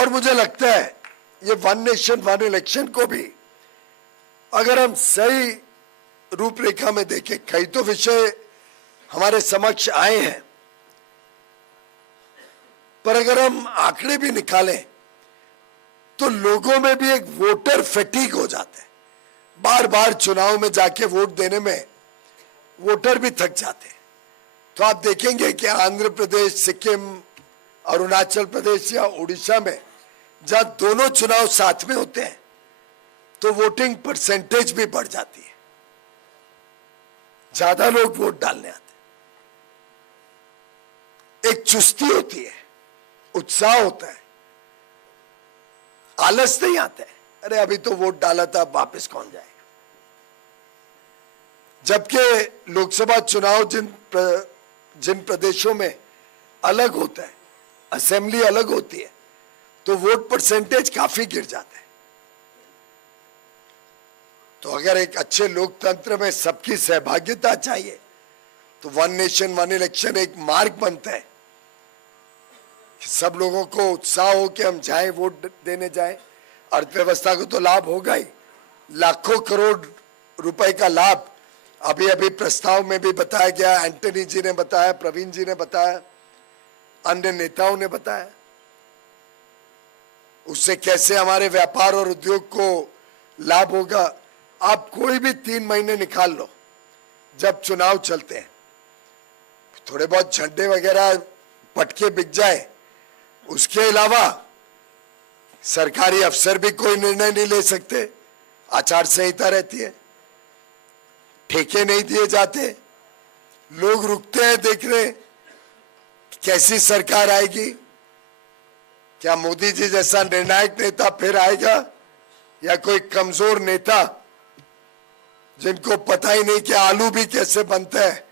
और मुझे लगता है ये वन नेशन वन इलेक्शन को भी अगर हम सही रूपरेखा में देखें, कई तो विषय हमारे समक्ष आए हैं, पर अगर हम आंकड़े भी निकालें तो लोगों में भी एक वोटर फैटीग हो जाता है। बार बार चुनाव में जाके वोट देने में वोटर भी थक जाते हैं। तो आप देखेंगे कि आंध्र प्रदेश, सिक्किम, अरुणाचल प्रदेश या उड़ीसा में जहां दोनों चुनाव साथ में होते हैं तो वोटिंग परसेंटेज भी बढ़ जाती है, ज्यादा लोग वोट डालने आते हैं। एक चुस्ती होती है, उत्साह होता है, आलस नहीं आता है, अरे अभी तो वोट डाला था, अब वापस कौन जाएगा। जबकि लोकसभा चुनाव जिन प्रदेशों में अलग होता है, असेंबली अलग होती है, तो वोट परसेंटेज काफी गिर जाता है। तो अगर एक अच्छे लोकतंत्र में सबकी सहभागिता चाहिए तो वन नेशन वन इलेक्शन एक मार्ग बनता है कि सब लोगों को उत्साह हो कि हम जाएं, वोट देने जाएं। अर्थव्यवस्था को तो लाभ होगा ही, लाखों करोड़ रुपए का लाभ अभी अभी प्रस्ताव में भी बताया गया, एंटनी जी ने बताया, प्रवीण जी ने बताया, अन्य नेताओं ने बताया। उससे कैसे हमारे व्यापार और उद्योग को लाभ होगा। आप कोई भी 3 महीने निकाल लो जब चुनाव चलते हैं, थोड़े बहुत झंडे वगैरह पटके बिक जाए, उसके अलावा सरकारी अफसर भी कोई निर्णय नहीं ले सकते, आचार संहिता रहती है, ठेके नहीं दिए जाते, लोग रुकते हैं देखने कैसी सरकार आएगी, क्या मोदी जी जैसा निर्णायक नेता फिर आएगा या कोई कमजोर नेता जिनको पता ही नहीं कि आलू भी कैसे बनता है।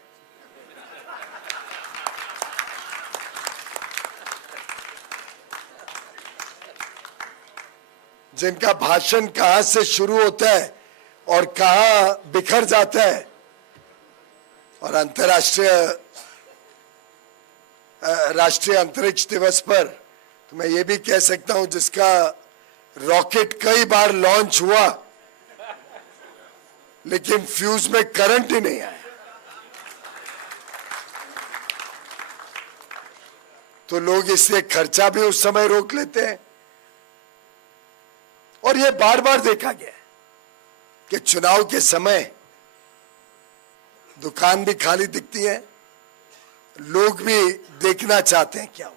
जिनका भाषण कहां से शुरू होता है और कहां बिखर जाता है। और राष्ट्रीय अंतरिक्ष दिवस पर तो मैं ये भी कह सकता हूं जिसका रॉकेट कई बार लॉन्च हुआ लेकिन फ्यूज में करंट ही नहीं आया, तो लोग इसलिए खर्चा भी उस समय रोक लेते हैं। और ये बार बार देखा गया कि चुनाव के समय दुकान भी खाली दिखती है, लोग भी देखना चाहते हैं क्या